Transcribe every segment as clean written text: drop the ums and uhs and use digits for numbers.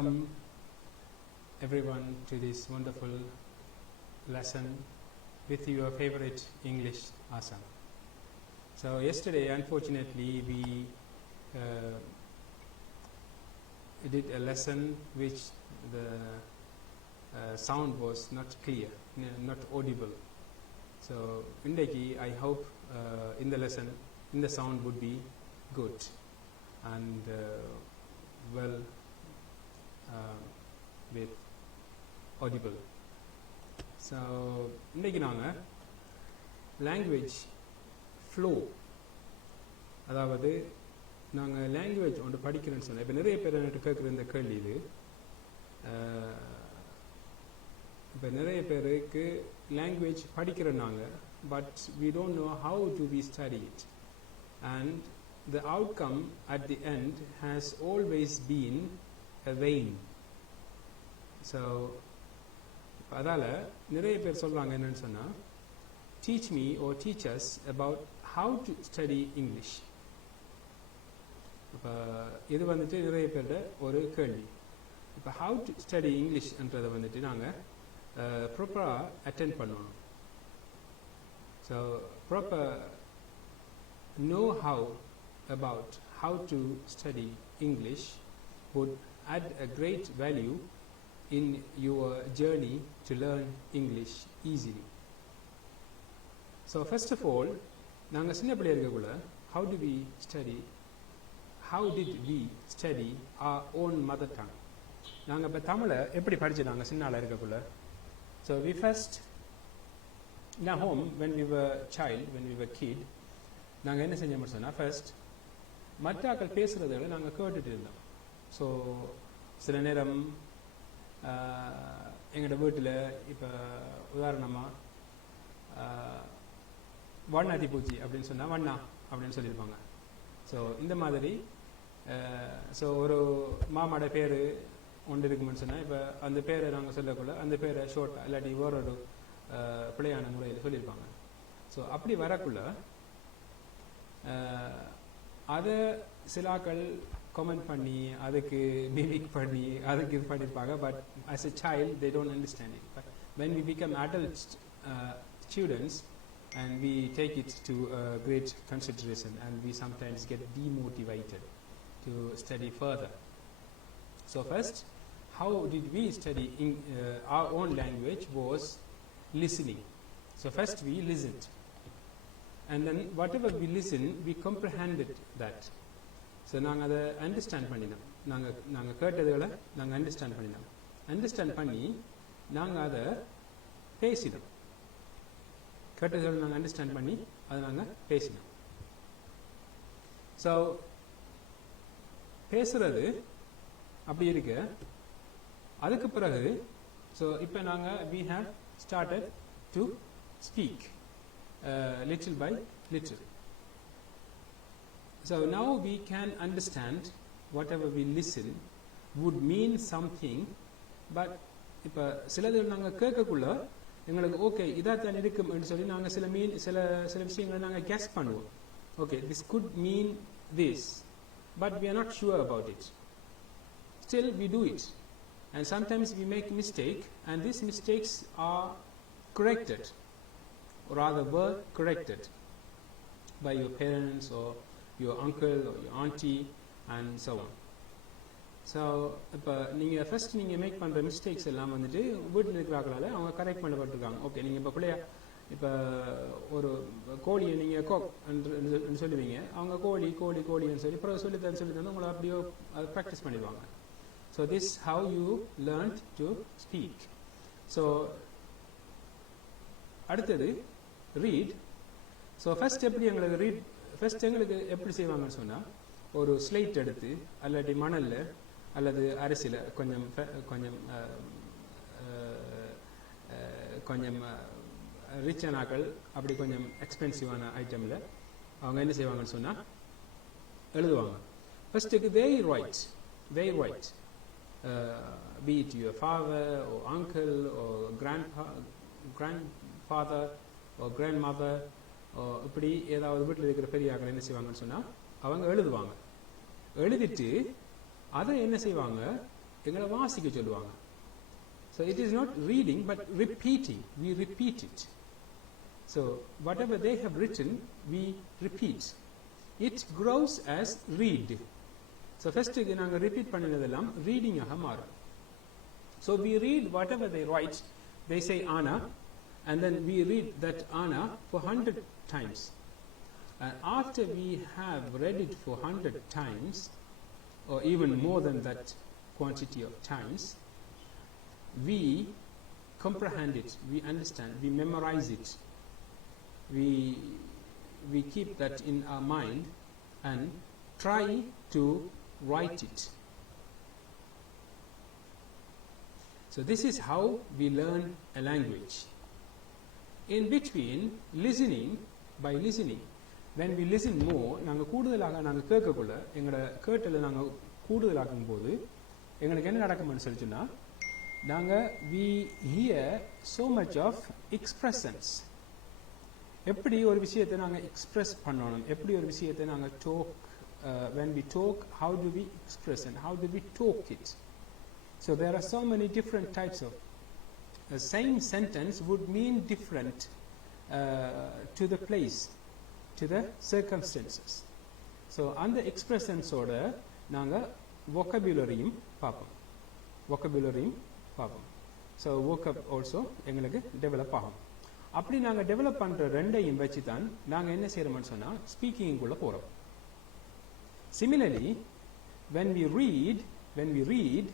Welcome everyone to this wonderful lesson with your favorite English Asam. So yesterday, unfortunately, we did a lesson which the sound was not clear, not audible. So indaki, I hope in the lesson, in the sound would be good and well with audible. So indaki naanga language flow அதாவது நாங்கள் லாங்குவேஜ் ஒன்று படிக்கிறேன்னு சொன்னேன். இப்போ நிறைய பேர் என்கிட்ட கேட்குற இந்த கேள்வி இது, இப்போ நிறைய பேருக்கு லாங்குவேஜ் படிக்கிறோம் நாங்கள், but we don't know how to we study it and the outcome at the end has always been a vain. So அதால் நிறைய பேர் சொல்கிறாங்க என்னன்னு சொன்னால், teach me or teach us about how to study English. இப்போ இது வந்துட்டு நிறைய பேரோட ஒரு கேள்வி. இப்போ how to study English என்றதை வந்துட்டு நாங்கள் ப்ராப்பராக அட்டென்ட் பண்ணணும். So proper know how about how to study English would add a great value in your journey to learn English easily. So first of all, நாங்கள் சின்ன பிள்ளையா இருக்கக்குள்ள how did we study our own mother tongue? நாங்கள் இப்போ தமிழை எப்படி படிச்சிட்டாங்க சின்ன ஆளாக இருக்கக்குள்ள? So we first in our home when we were kid, நாங்கள் என்ன செஞ்சோம்னு சொன்னால், ஃபர்ஸ்ட் மற்றாக்கள் பேசுகிறத நாங்கள் கேட்டுட்டு இருந்தோம். ஸோ சில நேரம் எங்களோட வீட்டில் இப்போ உதாரணமாக வண்ணாத்தி பூச்சி அப்படின்னு சொன்னால் வண்ணா அப்படின்னு சொல்லியிருப்பாங்க. ஸோ இந்த மாதிரி ஸோ ஒரு மாமாவோட பேர் ஒன்று இருக்குமென்னு சொன்னால், இப்போ அந்த பேரை நாங்கள் சொல்லக்குள்ள அந்த பேரை ஷோர்ட்டாக இல்லாட்டி வேறொரு பிழையான முறையில் சொல்லியிருப்பாங்க. ஸோ அப்படி வரக்குள்ள அதை சிலாக்கள் கமெண்ட் பண்ணி அதுக்கு மிமிக் பண்ணி அதுக்கு இது பண்ணியிருப்பாங்க. But as a child they don't understand it. But when we become adult students and we take it to great consideration and we sometimes get demotivated to study further. So first, how did we study our own language was listening. So first we listened, and then whatever we listened we comprehended that. So நாங்கள் அதை அண்டர்ஸ்டாண்ட் பண்ணினோம். நாங்கள் கேட்டதுகளை நாங்கள் அண்டர்ஸ்டாண்ட் பண்ணி நாங்கள் அதை பேசினோம். கேட்டதுகளை நாங்கள் அண்டர்ஸ்டாண்ட் பண்ணி அதை நாங்கள் பேசினோம். ஸோ பேசுறது அப்படி இருக்கு. அதுக்கு பிறகு ஸோ இப்போ நாங்கள் we have started to speak little by little. So now we can understand whatever we listen would mean something, but இப்போ சிலது நாங்கள் கேட்கக்குள்ள எங்களுக்கு ஓகே இதான் இருக்கும்னு சொல்லி நாங்கள் சில விஷயங்களை நாங்கள் கெஸ் பண்ணுவோம். Okay this could mean this, but we are not sure about it. Still we do it, and sometimes we make mistake, and these mistakes are corrected, or rather were corrected by your parents or your uncle or your auntie and so on. So இப்போ நீங்கள் ஃபர்ஸ்ட் நீங்கள் மேக் பண்ணுற மிஸ்டேக்ஸ் எல்லாம் வந்துட்டு வீட்டில் இருக்கிறாங்களால அவங்க கரெக்ட் பண்ணப்பட்டிருக்காங்க. ஓகே நீங்கள் இப்போ பிள்ளையா இப்போ ஒரு கோழியை நீங்கள் கோக்னு சொல்லுவீங்க, அவங்க கோழின்னு சொல்லி அப்புறம் சொல்லி தந்து உங்களை அப்படியோ அதை ப்ராக்டிஸ் பண்ணிடுவாங்க. So this how you learn to speak. So அடுத்தது ரீட். ஸோ ஃபர்ஸ்ட் எங்களுக்கு எப்படி செய்வாங்கன்னு சொன்னால், ஒரு ஸ்லைட் எடுத்து அல்லாட்டி மணலில் அல்லது அரிசியில் கொஞ்சம் ரிச்சானாக்கள் அப்படி கொஞ்சம் எக்ஸ்பென்சிவான ஐட்டமில் அவங்க என்ன செய்வாங்கன்னு சொன்னால் எழுதுவாங்க. ஃபர்ஸ்ட்டுக்கு they write be it your father or uncle or grandfather or grandmother இப்படி ஏதாவது வீட்டில் இருக்கிற பெரியாக்கள் என்ன செய்வாங்கன்னு சொன்னால் அவங்க எழுதுவாங்க. எழுதிட்டு அதை என்ன செய்வாங்க, எங்களை வாசிக்க சொல்லுவாங்க. So it is not reading but repeating. We repeat it. So whatever they have written, we repeat. It grows as read. So first நாங்க repeat பண்ணினதெல்லாம் reading ஆக மாறும். So we read whatever they write. They say Anna, and then we read that Anna for 100 times. And after we have read it for 100 times, or even more than that quantity of times, we comprehend it, we understand, we memorize it, we keep that in our mind and try to write it. So this is how we learn a language. In between, listening, by listening, when we listen more, நாங்க கூடுதலாக நாங்க கேட்கக்குள்ள எங்களோட கேட்டல நாங்க கூடுதலாக்கும் போது எங்களுக்கு என்ன நடக்கும்னு சொல்லிச்சுன்னா நாங்க we hear so much of expressions. எப்படி ஒரு விஷயத்தை நாங்க எக்ஸ்பிரஸ் பண்ணணும், எப்படி ஒரு விஷயத்தை நாங்க talk, when we talk, how do we express and how do we talk it? So there are so many different types of the same sentence would mean different to the place, to the circumstances. So on the expressions order நாங்க vocabulary பார்ப்போம். So vocab also எங்களுக்கு டெவலப் ஆகும். அப்படி நாங்க டெவலப் பண்ற ரெண்டையும் வச்சு தான் நாங்க என்ன செய்யறோம்னு சொன்னா ஸ்பீக்கிங் குள்ள போறோம். Similarly, when we read,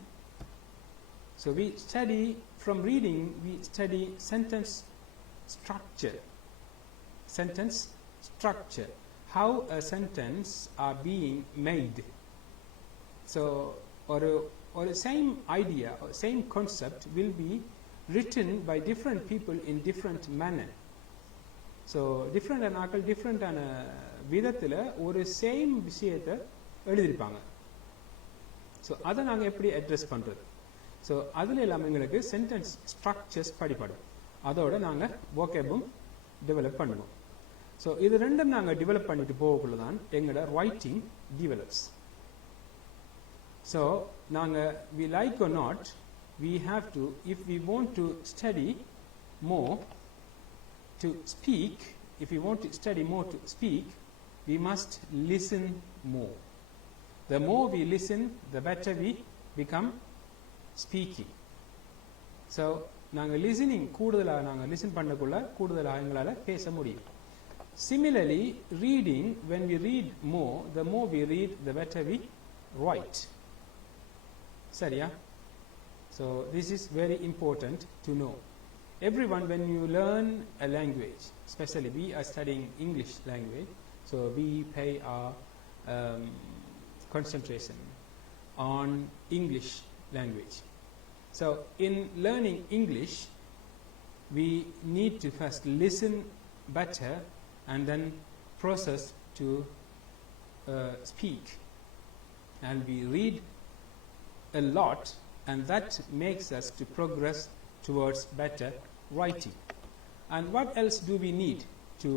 so we study, from reading we study sentence structure, how a sentence are being made. So or the same idea or same concept will be written by different people in different manner. So different ஆக்கள் different விதத்துல ஒரு சேம் விஷயத்தை எழுதியிருப்பாங்க. ஸோ அதை நாங்கள் எப்படி அட்ரஸ் பண்ணுறது? ஸோ அதில் எல்லாம் எங்களுக்கு சென்டென்ஸ் ஸ்ட்ரக்சர்ஸ் படிப்படும். அதோட நாங்கள் vocabum டெவலப் பண்ணுவோம். ஸோ இது ரெண்டும் நாங்கள் டெவலப் பண்ணிட்டு போகக்குள்ள தான் எங்களோட writing develops. So we like or not, we have to, if we want to study more to speak, if we want to study more to speak, we must listen more. The more we listen, the better we become speaking. So listening கூடுதலா நாங்க listen பண்ணக்குள்ள கூடுதலா எங்களால பேச முடியும். Similarly, reading, when we read more, the more we read, the better we write. சரியா? So this is very important to know. Everyone, when you learn a language, especially we are studying English language, so we pay our concentration on English language. So in learning English, we need to first listen better and then process to speak. And we read a lot, and that makes us to progress towards better writing. And what else do we need to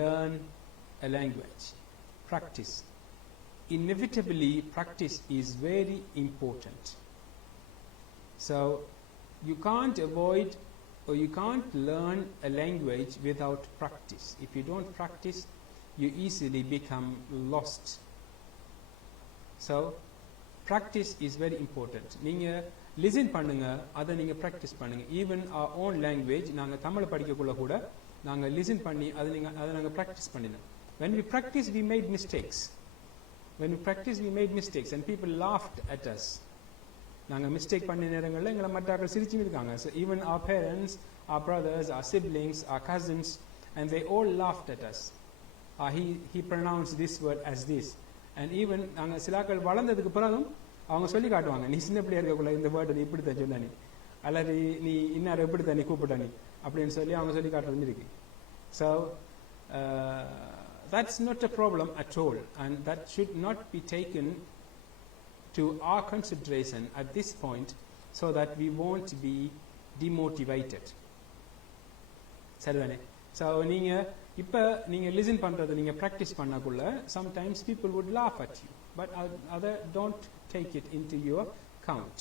learn a language? Practice. Inevitably, practice is very important. So you can't avoid or you can't learn a language without practice. If you don't practice, you easily become lost. So practice is very important. நீங்க listen பண்ணுங்க, அதை நீங்க practice பண்ணுங்க. Even our own language, நாங்க தமிழ் படிக்கக்குள்ள கூட நாங்க listen பண்ணி அதை நாங்க practice பண்ணினோம். When we practice, we made mistakes. And people laughed at us. நாங்க mistake பண்ண நேரங்கள்ல எங்களை மற்றவர்கள் சிரிச்சுட்டு இருக்காங்க. So even our parents, our brothers, our siblings, our cousins, and they all laughed at us. He pronounced this word as this. And even நாங்க சிலாக்கள் வளர்ந்ததுக்கு பிறகும் அவங்க சொல்லி காட்டுவாங்க, நீ சின்ன பிள்ளையா இருக்கக்குள்ள இந்த வேர்டு நீ இப்படி தான் சொன்ன, நீ அல்லது நீ இன்னார் எப்படி தான் நீ கூப்பிட்ட நீ அப்படின்னு சொல்லி அவங்க சொல்லி காட்டுறது இருக்கு. So that's not a problem at all, and that should not be taken to our consideration at this point, so that we won't be demotivated. சரிதானே? So நீங்க listen பண்றது நீங்க practice பண்ணக்குள்ள sometimes people would laugh at you, but other don't take it into your count.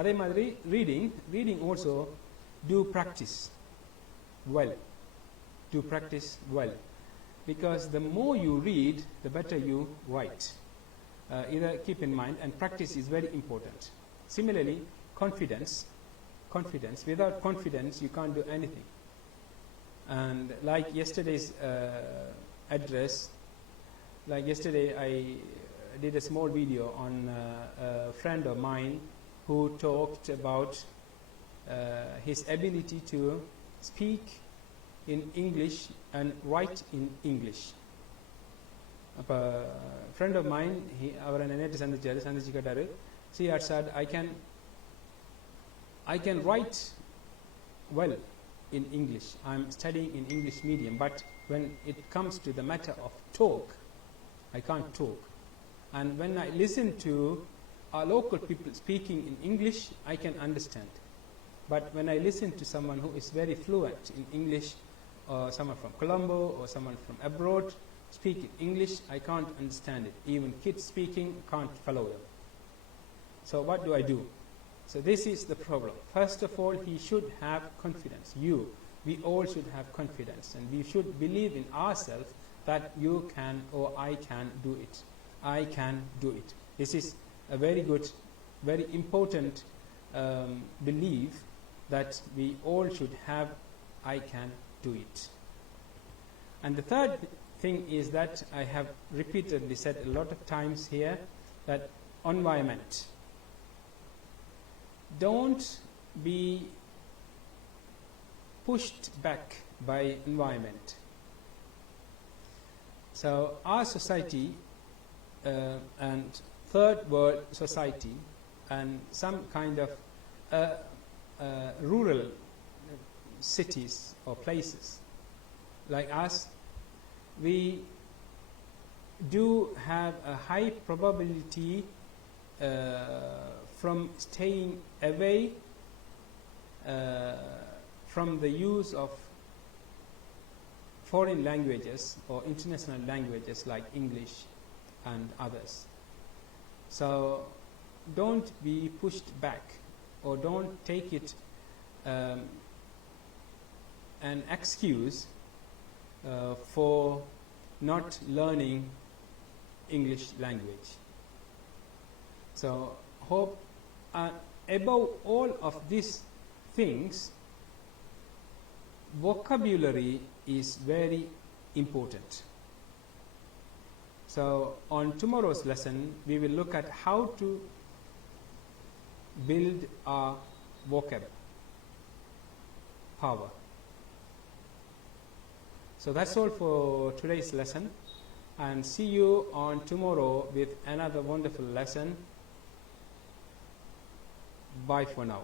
அதே மாதிரி reading also do practice well, because the more you read, the better you write. Either keep in mind, and practice is very important. Similarly, confidence. Without confidence, you can't do anything. And like yesterday's address, like yesterday I did a small video on a friend of mine who talked about his ability to speak in English and write in English. A friend of mine, அவரை நேற்று சந்திச்சு கேட்டாரு, see Arsad, I can write well in English. I'm studying in English medium, but when it comes to the matter of talk, I can't talk. And when I listen to our local people speaking in English, I can understand. But when I listen to someone who is very fluent in English, or someone from Colombo or someone from abroad speak in English, I can't understand it. Even kids speaking, can't follow them. So what do I do? So this is the problem. First of all, he should have confidence. We all should have confidence, and we should believe in ourselves that you can or I can do it. I can do it. This is a very good, very important belief that we all should have. I can do it. And the third thing is that I have repeatedly said a lot of times here, that environment. Don't be pushed back by environment. So our society and third world society and some kind of rural cities or places like us, we do have a high probability from staying away from the use of foreign languages or international languages like English and others. So don't be pushed back, or don't take it an excuse for not learning English language. So hope above all of these things, vocabulary is very important. So on tomorrow's lesson, we will look at how to build our vocab power. So that's all for today's lesson, and see you on tomorrow with another wonderful lesson. Bye for now.